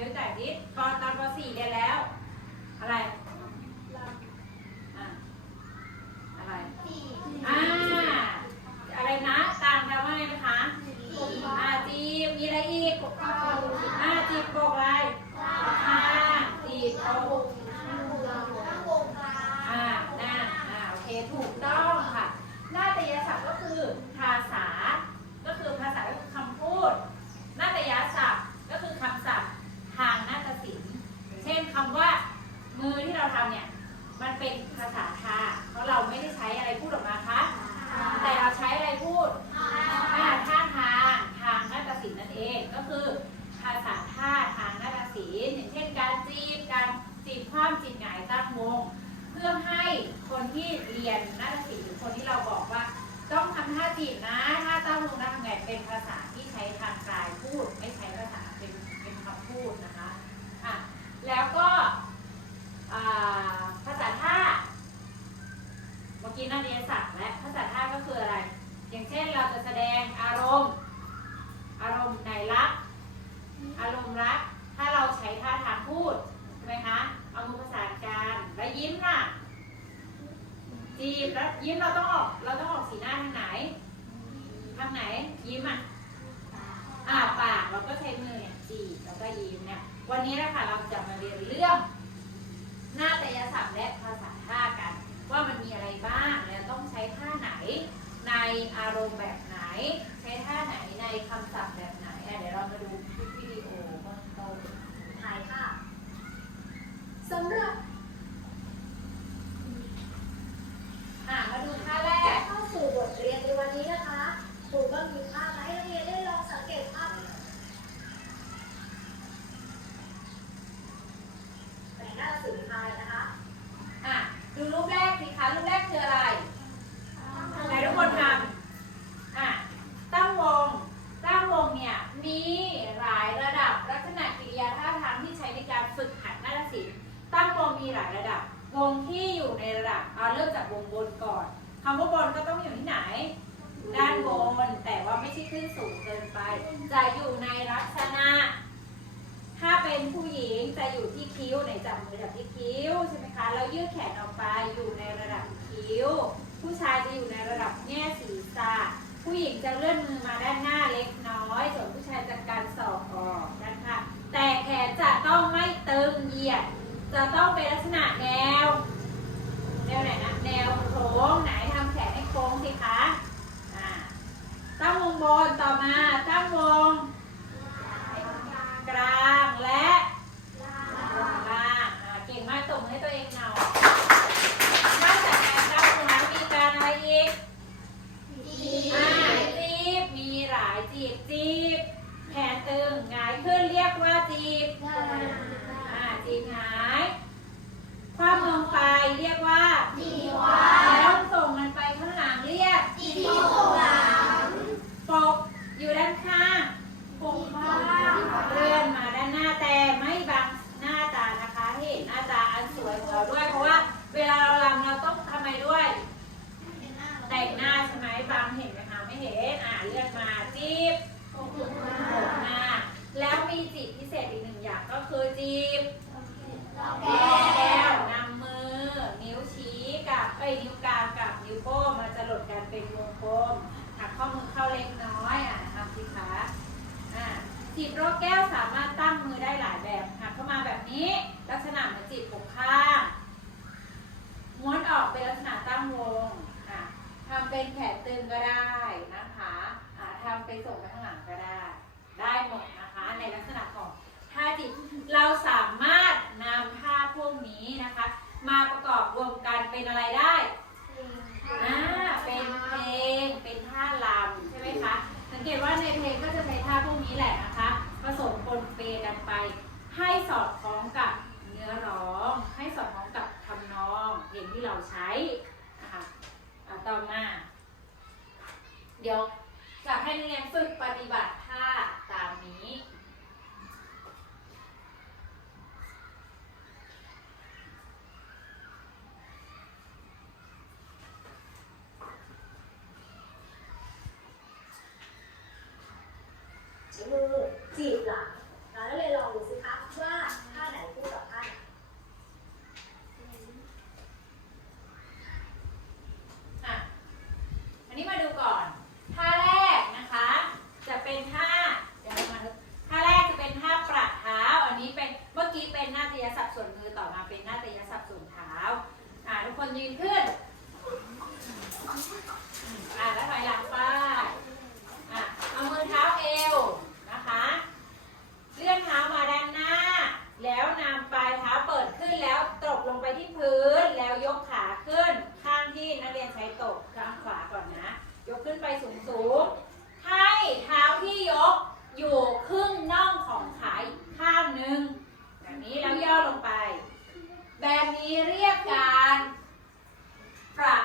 ลองพูดลองยกจากดิตอนตอนป .4 เรียนแล้ว อะไร อะ อะไร อ่า อะไรนะ ต่างกันว่าไงนะคะ อ่าจีบมีอะไรอีกอ่าจีบโปกอะไรอ่าจีบโปกอ่าน่าอ่า โอเค ถูกต้องค่ะนาฏยศัพท์ก็คือภาษา ก็คือภาษาก็คือคำพูด นาฏยศัพท์ก็คือคำศัพท์ทางนาฏศิลป์อย่างเช่นคำว่า มือที่เราทำเนี่ย มันเป็นภาษาทางเพราะเราไม่ได้ใช้อะไรพูดออกมาคะ แต่เราใช้อะไรพูดอ่าท่าทางทางนาฏศิลป์นั่นเอง ก็คือภาษาท่าทางนาฏศิลป์อย่างเช่นการจีบ การจีบความจีบหงายตั้งวง เพื่อให้ คนที่เรียนนาฏศิลป์หรือคนที่เราบอกว่า ต้องทำท่าจีบนะท่าตั้งวงนะทำไงเป็นภาษาที่ใช้ทางกายพูด ไม่ใช้ภาษาเป็นเป็นคำพูดนะคะอะแล้วก็อ่าภาษาท่า เมื่อกี้นาฏยศัพท์และภาษาท่าก็คืออะไร อย่างเช่นเราจะแสดงอารมณ์ อารมณ์ไหนรัก อารมณ์รัก ถ้าเราใช้ท่าทางพูดใช่ไหมคะ เอามือประสานกันแล้วยิ้มน่ะ จีบแล้วยิ้มเราต้องออก เราต้องออกสีหน้าทางไหน ทางไหน ยิ้มอะ อ่าปากเราก็ใช้มือเนี่ยจีบแล้วก็ยิ้มเนี่ย วันนี้นะคะเราจะมาเรียนเรื่อง นาฏยศัพท์และภาษาท่ากัน ว่ามันมีอะไรบ้างแล้วต้องใช้ท่าไหน ในอารมณ์แบบไหน ใช้ท่าไหนในคำศัพท์แบบไหนอะเดี๋ยวเรามาดูคลิปวิดีโอเบื้องต้น ถ่ายค่ะสำหรับ อะมาดูท่าแรก เข้าสู่บทเรียนในวันนี้นะคะครูก็มีภาพมาให้นักเรียนได้ลองสังเกตภาพแต่หน้าสื่อไทยนะคะ อะดูรูป แรกสิคะรูปแรกคืออะไรไหนทุกคนทำอะตั้งวงตั้งวงเนี่ยมีหลายระดับลักษณะกิริยาท่าทางที่ใช้ในการฝึกหัดนาฏศิลป์ตั้งวงมีหลายระดับ วงที่อยู่ในระดับเอาเริ่มจากวงบนก่อนคำว่าบนก็ต้องอยู่ที่ไหน ด้านบนแต่ว่าไม่ใช่ขึ้นสูงเกินไป จะอยู่ในลักษณะ ถ้าเป็นผู้หญิงจะอยู่ที่คิ้วไหนจับมือจับที่คิ้วใช่ไหมคะแล้วยืดแขนออกไปอยู่ในระดับคิ้ว ผู้ชายจะอยู่ในระดับแง่ศีรษะผู้หญิงจะเลื่อนมือมาด้านหน้าเล็กน้อย ส่วนผู้ชายจะการศอกออกนะคะ แต่แขนจะต้องไม่ตึงเหยียด จะต้องเป็นลักษณะแนว แนวไหนนะแนวโค้งไหนทำแขนให้โค้งสิคะตั้งวงบนต่อมาตั้งวง กลางและล่างอ่าเก่งมากตบมือให้ตัวเองหน่อยนอกจากการตั้งวงแล้วมีการอะไรอีก อ่าจีบมีหลายจีบจีบแขนตึงหงายขึ้นเรียกว่าจีบอ่าจีบหงายคว่ำลงไปเรียกว่าแล้วส่งมันไปข้างหลังเรียกปกอยู่ด้านข้างปกข้าง เลื่อนมาด้านหน้าแต่ไม่บังหน้าตานะคะให้เห็นหน้าตาอันสวยของเราด้วย เพราะว่าเวลาเราลำเราต้องทำไมด้วย แต่งหน้าใช่ไหมบังเห็นไหมคะไม่เห็นอ่าเลื่อนมาจีบโบกหน้าแล้วมีจีบพิเศษอีกหนึ่งอย่างก็คือจีบแก้วนำมือ นิ้วชี้กับเอ้ยนิ้วกลางกับนิ้วโป้งมาจะหลดกันเป็นวงกลมหักข้อมือเข้าเล็กน้อยอะทำสิคะอ่า จีบโรคแก้วสามารถตั้งมือได้หลายแบบหักเข้ามาแบบนี้ ลักษณะเหมือนจีบปกข้างม้วนออกเป็นลักษณะตั้งวงอะทำเป็นแขนตึงก็ได้นะคะอ่าทำเป็นส่งไปข้างหลังก็ได้ ได้หมดนะคะ ในลักษณะของท่าจีบเราสามารถนำท่าพวกนี้นะคะ มาประกอบรวมกันเป็นอะไรได้อ่าเป็นเพลงเป็นท่าลำใช่ไหมคะสังเกตว่าในเพลงก็จะใช้ท่าพวกนี้แหละนะคะผ ผสมปนเปกันไป ให้สอดคล้องกับเนื้อร้อง ให้สอดคล้องกับทำนองเพลงที่เราใช้นะคะต่อมา เดี๋ยวจะให้นักเรียนฝึกปฏิบัติ มือจีบหลังแล้วเรียนลองดูสิคะว่าท่าไหนคู่กับท่าไหนอะอันนี้มาดูก่อนท่าแรกนะคะ จะเป็นท่าเดี๋ยวมาดูท่าแรกจะเป็นท่าประเท้า อันนี้เป็นเมื่อกี้เป็นหน้าฏยศัพท์ส่วนมือต่อมาเป็นหน้าฏยศัพท์ส่วนเท้าอะทุกคนยืนขึ้นอะแล้วถอยหลังไป อะ เอามือเท้าเอวนะคะ เลื่อนเท้ามาด้านหน้า แล้วนำปลายเท้าเปิดขึ้นแล้วตกลงไปที่พื้น แล้วยกขาขึ้น ข้าง ที่นักเรียนใช้ตกข้างขวาก่อนนะ ยกขึ้นไปสูงสูงๆให้เท้าที่ยกอยู่ครึ่งน่องของขาอีกข้างหนึ่งแบบนี้แล้วย่อลงไป แบบนี้เรียกการประ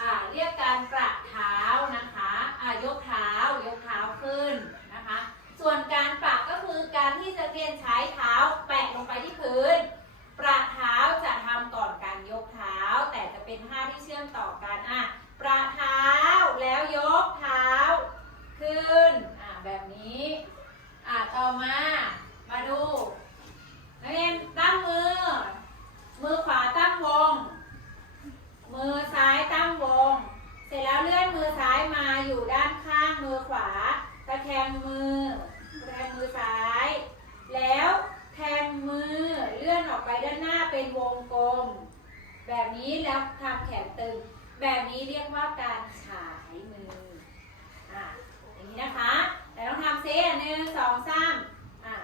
อ่าเรียกการประเท้านะคะอ่ายกเท้ายกเท้าขึ้นนะคะ ส่วนการประก็คือการที่จะเรียนใช้เท้าแปะลงไปที่พื้น ประเท้าจะทำก่อนการยกเท้า แต่จะเป็นท่าที่เชื่อมต่อกันอะประเท้าแล้วยกเท้าขึ้นอะแบบนี้อะต่อมา มาดูนักเรียนตั้งมือ มือขวาตั้งวง มือซ้ายตั้งวง เสร็จแล้วเลื่อนมือซ้ายมาอยู่ด้านข้างมือขวา ตะแค งมือแคงมือซ้าย แล้วแทงมือเลื่อนออกไปด้านหน้าเป็นวงกลม แบบนี้แล้วทำแขนตึง แบบนี้เรียกว่าการฉายมืออะอย่างนี้นะคะ แต่ต้องทำเซตหนึ่งสองสามอะ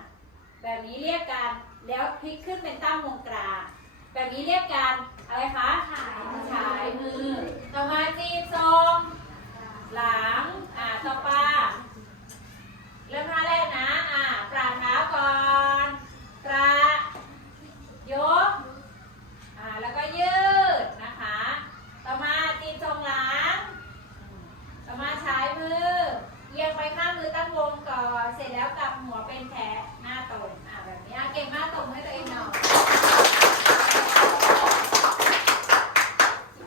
แบบนี้เรียกการแล้วพลิกขึ้นเป็นตั้งวงกลางแบบนี้เรียกการอะไรคะฉายฉายมือ ต่อมาจีบทรงหลัง อ่าต่อไปเริ่มท่าแรกนะ อ่าปราเท้าก่อนปรายก อ่า แล้วก็ยืดนะคะ ต่อมาจีบทรงหลัง ต่อมาใช้มือ เอียงไปข้างมือตั้งวงก่อน เสร็จแล้วกลับหัวเป็นแผลหน้าตรง อ่าแบบนี้อะเก่งมากตรงให้ตัวเองหน่อย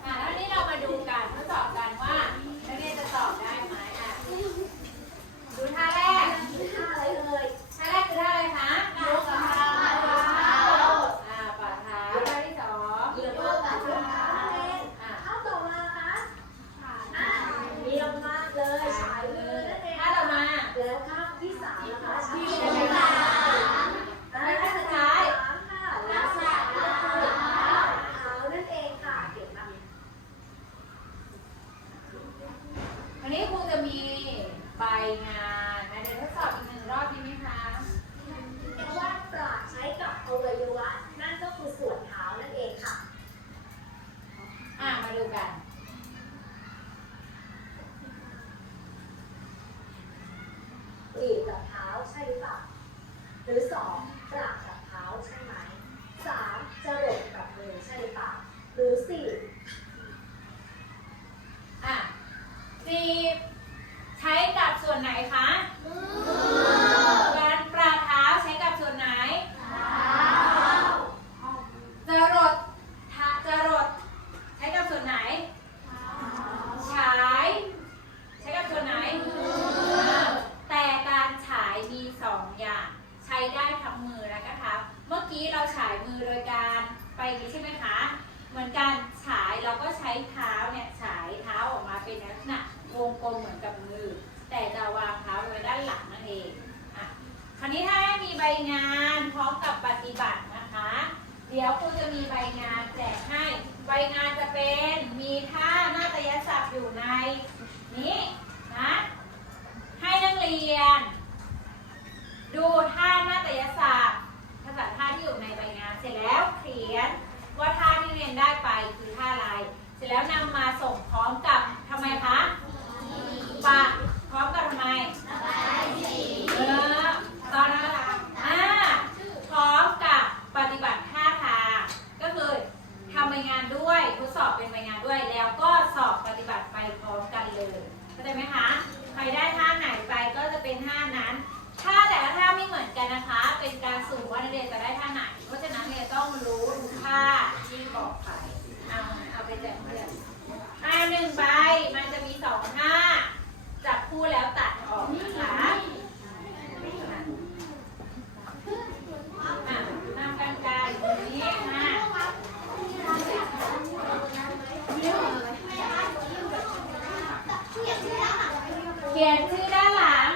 อะแล้วนี่เรามาดูกันทดสอบกันว่านักเรียนจะตอบได้ไหมอะดูท่าแรก ท่าอะไรเอ่ย ท่าแรกคือท่าอะไรคะ ยกเท้า อ่าป่าเท้าท่าที่สอง ยกเท้าเอง อะ ท่าต่อมาคะอ่าเยี่ยมมากเลยฉายมือนั่นเอง ท่าต่อมา แล้วข้างที่สามนะคะ ที่ ที่ สาม อ่าท่าสุดท้ายค่ะแล้วสามก็คือเท้านั่นเองค่ะเก่งมาก วันนี้ครูจะมีใบงานนะเดี๋ยวทดสอบอีกหนึ่งรอบดีไหมคะ คำว่าปราดใช้กับอวัยวะ นั่นก็คือส่วนเท้านั่นเองค่ะ อะมาดูกัน ปรีดกับเท้าใช่หรือเปล่า หรือสองปราดกับเท้าใช่ไหมสามจรดกับมือใช่หรือเปล่า หรือสี่ อะจีบ ใช้กับส่วนไหนคะมือการปราเท้าใช้กับส่วนไหนจรดทะจรดใช้กับส่วนไหนฉายใช้กับส่วนไหนแต่การฉายมีสองอย่าง ใช้ได้ทั้งมือและก็เท้าเมื่อกี้เราฉายมือโดยการไปอย่างนี้ใช่ไหมคะ เหมือนการฉายเราก็ใช้เท้าเนี่ยฉายเท้าออกมาเป็นลักษณะ วงกลมเหมือนกับมือ แต่จะวางเท้าไว้ด้านหลังนั่นเองอะคราวนี้ถ้ามีใบงานพร้อมกับปฏิบัตินะคะ เดี๋ยวครูจะมีใบงานแจกให้ ใบงานจะเป็นมี หนึ่งใบ มันจะมีสองห้าจับคู่แล้วตัดออกนะคะอะนำกันไกลตรงนี้มาเขียนชื่อด้านหลัง